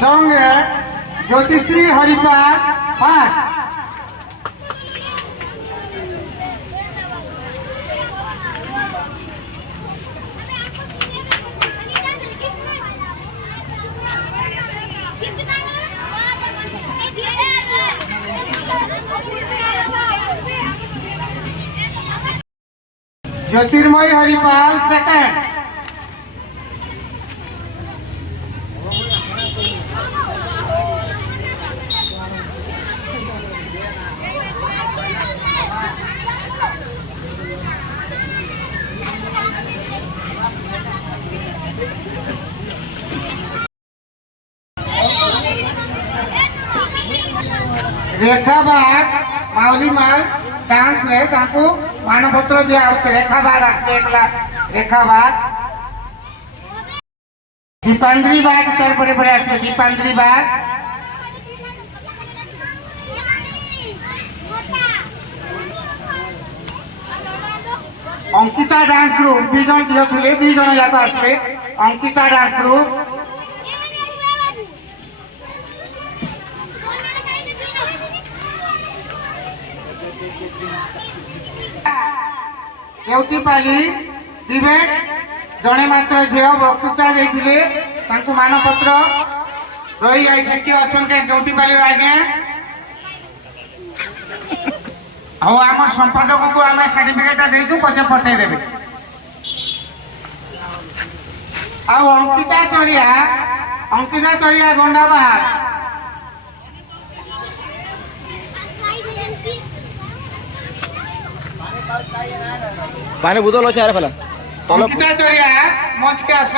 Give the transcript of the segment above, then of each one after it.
संग ज्योतिश्री हरिपाल फास्ट ज्योतिर्मय हरिपाल सेकंड रेखा बाग माउली माल डांस रे तांको मानपत्र दिया रेखा बाग आसले एकला रेखा बाग दीपांद्री बाग तार परे परे आसले दीपांद्री बाग अंकिता डांस ग्रुप दी जन झियो थिले दी जन जाक आसले अंकिता डांस ग्रुप केवटीपाली डिबेट जड़े मात्र झील वक्तृता देते मानपत्र रही जाए किए अच्छा केवटीपाली आज्ञा आम संपादक को आम सर्टिफिकेट देचु पचे पठेदेवे अंकिता तरिया गंडा बाहर पानी बुतल अच्छे यार फला अंकिता तोरिया मंच के आस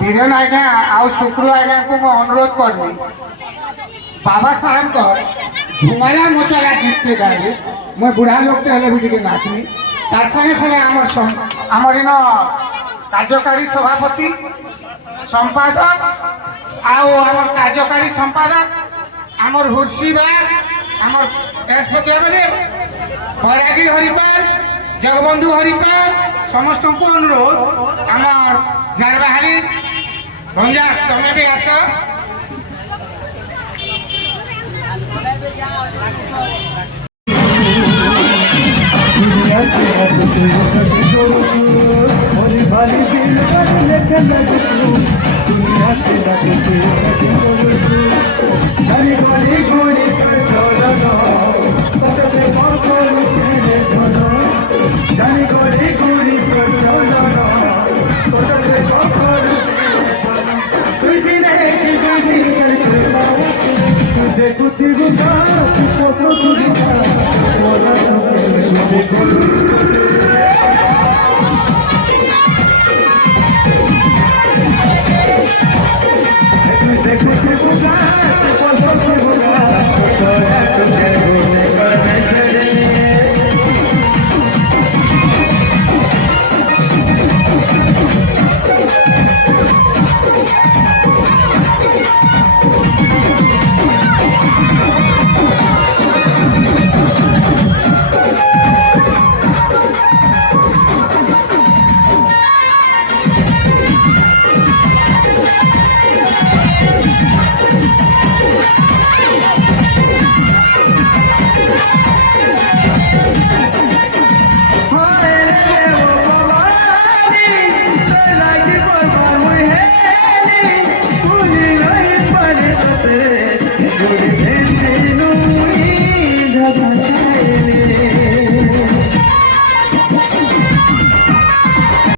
बीरेन आज्ञा आउ शुक्र आज्ञा को मैं अनुरोध करनी बाबा साहब को झुमाला मोचाला गीत के गाइले मैं बुढ़ा लोग तो भी नाचनी तार संगे संगे आमर इन कार्यकारी सभापति संपादक आमर कार्यकारी संपादक आमर हुर्सी बाग आमर एसपत्र बोले बैरागी हरिपाल जगबंधु हरिपाल समस्त को अनुरोध आमर झारबाहारी भंजा तमें भी आस देखो